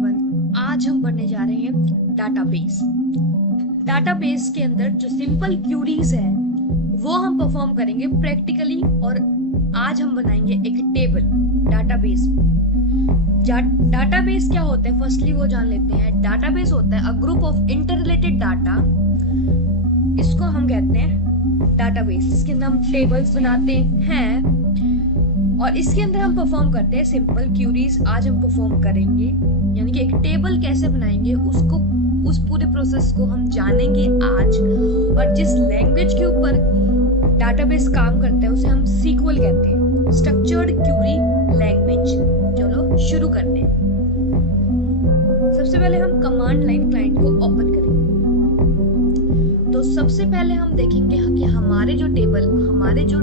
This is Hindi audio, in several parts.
एवरीवन, आज हम पढ़ने जा रहे हैं डाटाबेस। डाटाबेस के अंदर जो सिंपल क्यूरीज है वो हम परफॉर्म करेंगे प्रैक्टिकली, और आज हम बनाएंगे एक टेबल डाटाबेस। डाटाबेस क्या होता है, फर्स्टली वो जान लेते हैं। डाटाबेस होता है a group of interrelated data, इसको हम कहते हैं डाटाबेस। इसके अंदर हम टेबल्स बनाते हैं और इसके अंदर हम परफॉर्म करते हैं सिंपल क्यूरीज। आज हम परफॉर्म करेंगे, यानी कि एक टेबल कैसे बनाएंगे उस पूरे प्रोसेस को हम जानेंगे आज। और जिस लैंग्वेज के ऊपर डाटाबेस काम करता है उसे हम सीक्वल कहते हैं, स्ट्रक्चर्ड क्यूरी लैंग्वेज। चलो शुरू करते हैं। सबसे पहले हम कमांड लाइन क्लाइंट को ओपन करेंगे। तो सबसे पहले हम देखेंगे कि हमारे जो टेबल, हमारे जो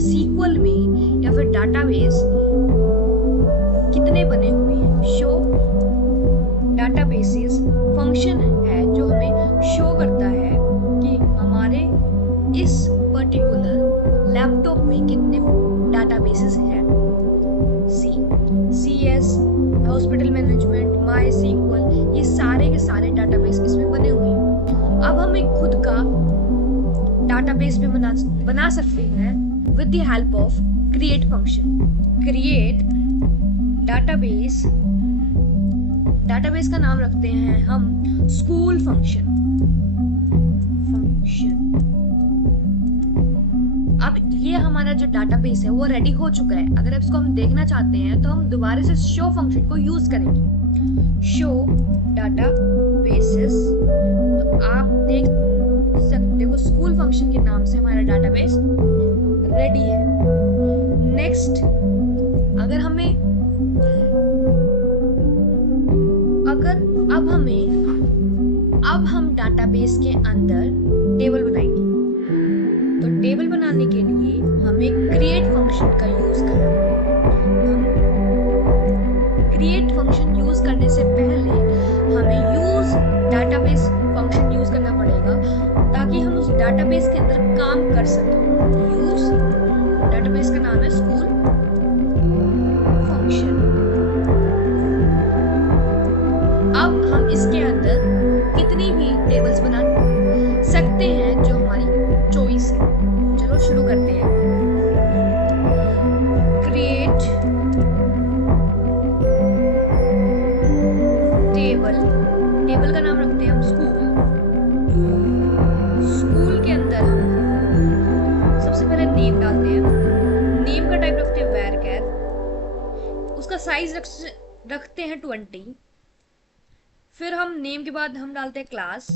सीक्वल में या फिर डाटाबेस कितने बने हुए हैं। शो डाटाबेसेस फंक्शन है जो हमें शो करता है कि हमारे इस पर्टिकुलर लैपटॉप में कितने डाटाबेसेस हैं। CS, हॉस्पिटल मैनेजमेंट, माई सीक्वल, ये सारे के सारे डाटाबेस इसमें बने हुए हैं। अब हम एक खुद का डाटाबेस भी बना सकते हैं with the help of create function। create database का नाम रखते हैं हम school function। अब ये हमारा जो डाटाबेस है वो रेडी हो चुका है। अगर इसको हम देखना चाहते हैं तो हम दोबारा से show फंक्शन को यूज करेंगे। show databases, तो आप देख सकते हो स्कूल फंक्शन के नाम से हमारा डाटाबेस रेडी है। नेक्स्ट, अब हम डाटाबेस के अंदर टेबल बनाएंगे। तो टेबल बनाने के लिए हमें क्रिएट फंक्शन का यूज करना है। क्रिएट फंक्शन यूज करने से पहले हमें यूज डाटाबेस फंक्शन यूज करना पड़ेगा ताकि हम उस डाटाबेस के अंदर काम कर सकें। यूज डाटाबेस का नाम है स्कूल फंक्शन। अब हम इसके अंदर कितनी भी टेबल्स बना सकते हैं जो हमारी चॉइस है। चलो शुरू करते हैं। क्रिएट टेबल का नाम रखते हैं हम स्कूल के अंदर हम सबसे पहले नेम डालते हैं। नेम का टाइप रखते हैं varchar, उसका साइज रखते हैं 20। फिर हम नेम के बाद हम डालते हैं क्लास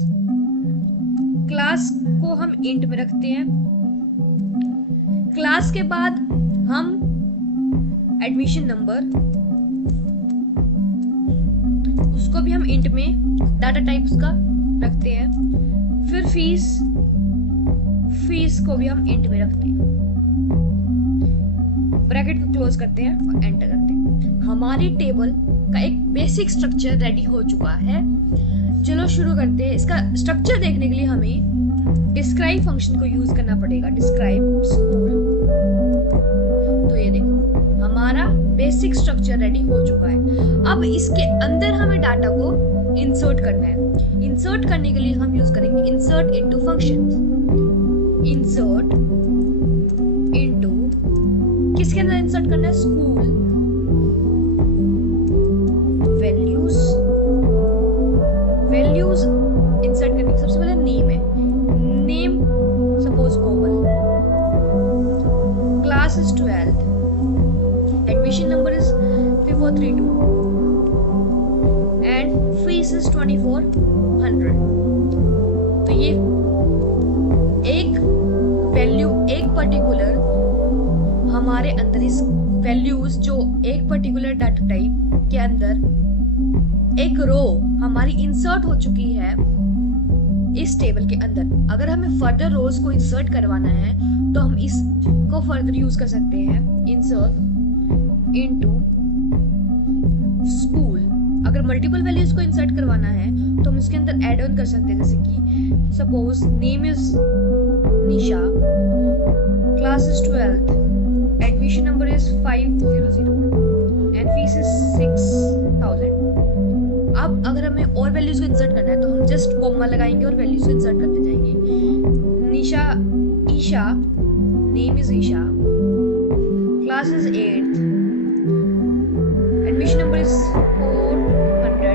को हम इंट में रखते हैं। क्लास के बाद हम एडमिशन नंबर, उसको भी हम इंट में डाटा टाइप उसका रखते हैं। फिर फीस को भी हम इंट में रखते हैं। ब्रैकेट को क्लोज करते हैं और एंटर करते हैं। हमारी टेबल का एक बेसिक स्ट्रक्चर रेडी हो चुका है। चलो शुरू करते हैं। इसका स्ट्रक्चर देखने के लिए हमें डिस्क्राइब फंक्शन को यूज करना पड़ेगा। Describe school. तो ये देखो हमारा बेसिक स्ट्रक्चर रेडी हो चुका है। अब इसके अंदर हमें डाटा को इंसर्ट करना है। इंसर्ट करने के लिए हम यूज करेंगे insert into functions. Insert into, किसके अंदर इंसर्ट करना है? स्कूल। वैल्यूज इंसर्ट करने के सबसे पहले नेम है। Name suppose Komal. Class is 12। Admission number is 3432 and fees is 2400। तो ये एक वैल्यू, एक पर्टिकुलर हमारे अंदर इस वैल्यूज जो एक पर्टिकुलर डाटा टाइप के अंदर एक रो हमारी इंसर्ट हो चुकी है इस टेबल के अंदर। अगर हमें फर्दर रोज को इंसर्ट करवाना है तो हम इसको फर्दर यूज कर सकते हैं, इंसर्ट इनटू स्कूल। अगर मल्टीपल वैल्यूज को इंसर्ट करवाना है तो हम इसके अंदर ऐड ऑन कर सकते हैं, जैसे कि suppose name is Nisha, class is 12, admission number is 500 and fees is 6000। Just comma लगाएंगे और वैल्यूज को इंसर्ट करते जाएंगे। Nisha, Isha, name is Isha, class is 8th, admission number is 400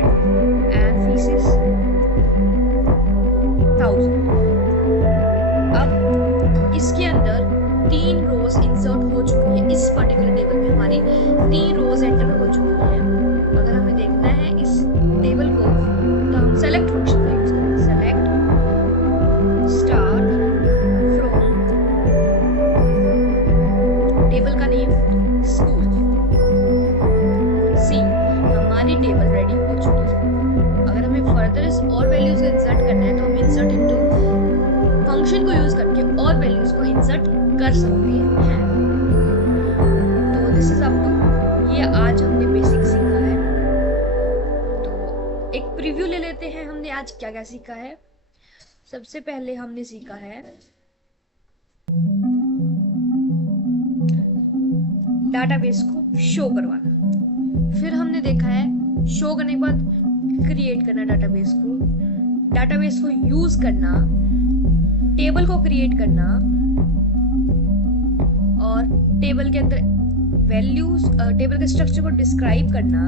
and fees is 1000। अब इसके अंदर 3 रोज इंसर्ट हो चुकी है। इस पर्टिकुलर टेबल में हमारी 3 रोज एंटर हो चुकी है। अगर हमें देखना है इस टेबल को तो हम सेलेक्ट फंक्शन का यूज करेंगे। सेलेक्ट स्टार फ्रॉम टेबल का नेम स्कूल। सी, हमारी टेबल रेडी हो चुकी है। अगर हमें फर्दर इस और वैल्यूज को इंसर्ट करना है तो हम इंसर्ट इनटू फंक्शन को यूज करके और वैल्यूज को इंसर्ट कर सकते हैं। तो दिस इज अप टू, ये आज हमने बेसिक सीखा है। तो एक प्रीव्यू ले लेते हैं हमने आज क्या क्या सीखा है। सबसे पहले हमने सीखा है डाटाबेस को शो करवाना। फिर हमने देखा है शो करने के बाद क्रिएट करना डाटाबेस को यूज करना, टेबल को क्रिएट करना और टेबल के अंदर वैल्यूज, टेबल के स्ट्रक्चर को डिस्क्राइब करना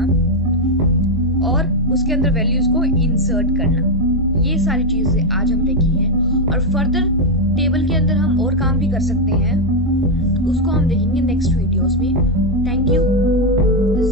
और उसके अंदर वैल्यूज को इंसर्ट करना। ये सारी चीजें आज हम देखी हैं और फर्दर टेबल के अंदर हम और काम भी कर सकते हैं, उसको हम देखेंगे नेक्स्ट वीडियोस में। Thank you.